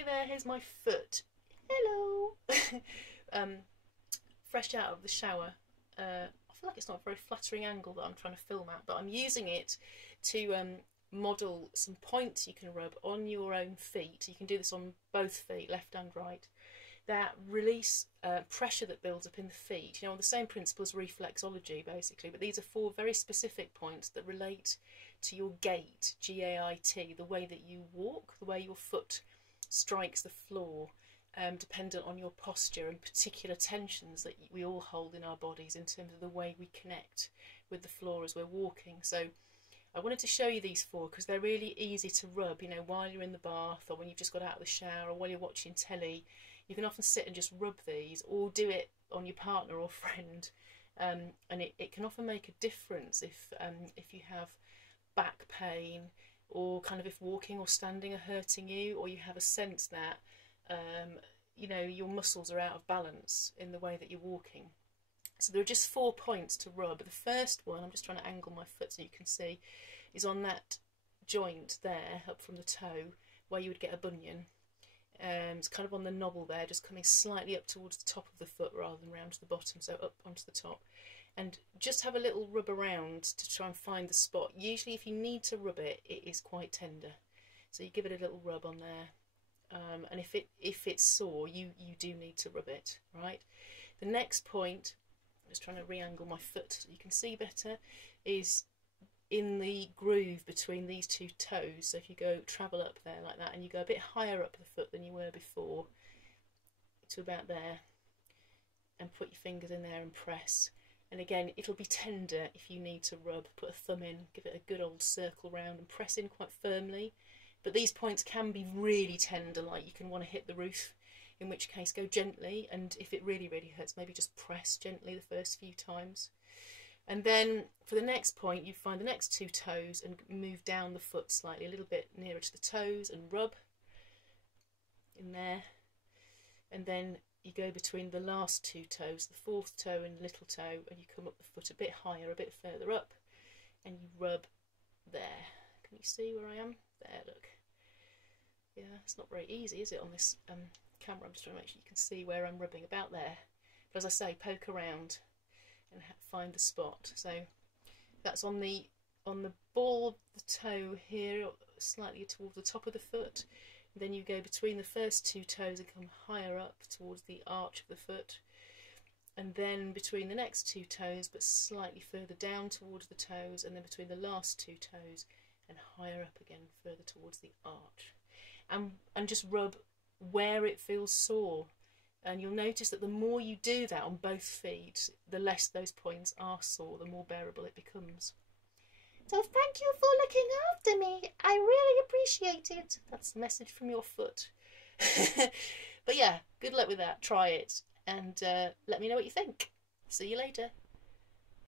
Hey there, here's my foot. Hello. Fresh out of the shower. I feel like it's not a very flattering angle that I'm trying to film at, but I'm using it to model some points you can rub on your own feet. You can do this on both feet, left and right, that release pressure that builds up in the feet. You know, on the same principle as reflexology, basically, but these are 4 very specific points that relate to your gait, G-A-I-T, the way that you walk, the way your foot strikes the floor, dependent on your posture and particular tensions that we all hold in our bodies in terms of the way we connect with the floor as we're walking. So I wanted to show you these 4 because they're really easy to rub, you know, while you're in the bath or when you've just got out of the shower or while you're watching telly. You can often sit and just rub these or do it on your partner or friend, and it can often make a difference if you have back pain, or kind of if walking or standing are hurting you, or you have a sense that you know, your muscles are out of balance in the way that you're walking. So there are just 4 points to rub. The first one, I'm just trying to angle my foot so you can see, is on that joint there, up from the toe, where you would get a bunion. It's kind of on the knobble there, just coming slightly up towards the top of the foot rather than round to the bottom, so up onto the top. And just have a little rub around to try and find the spot. Usually if you need to rub it, it is quite tender. So you give it a little rub on there. And if it's sore, you do need to rub it, right? The next point, I'm just trying to re-angle my foot so you can see better, is in the groove between these 2 toes. So if you travel up there like that and you go a bit higher up the foot than you were before, to about there, and put your fingers in there and press. And again, it'll be tender if you need to rub. Put a thumb in, give it a good old circle round and press in quite firmly. But these points can be really tender, like you can want to hit the roof, in which case go gently, and if it really, really hurts, maybe just press gently the first few times. And then for the next point, you find the next 2 toes and move down the foot slightly, a little bit nearer to the toes, and rub in there. And then you go between the last 2 toes, the 4th toe and little toe, and you come up the foot a bit higher, a bit further up, and you rub there. Can you see where I am? There, look. Yeah, it's not very easy, is it, on this camera? I'm just trying to make sure you can see where I'm rubbing, about there. But as I say, poke around and find the spot. So that's on the ball of the toe here, slightly towards the top of the foot. Then you go between the first 2 toes and come higher up towards the arch of the foot, and then between the next 2 toes but slightly further down towards the toes, and then between the last 2 toes and higher up again further towards the arch, and just rub where it feels sore. And you'll notice that the more you do that on both feet, the less those points are sore, the more bearable it becomes. So thank you for looking after me. I really appreciate it. That's the message from your foot. But yeah, good luck with that. Try it and let me know what you think. See you later.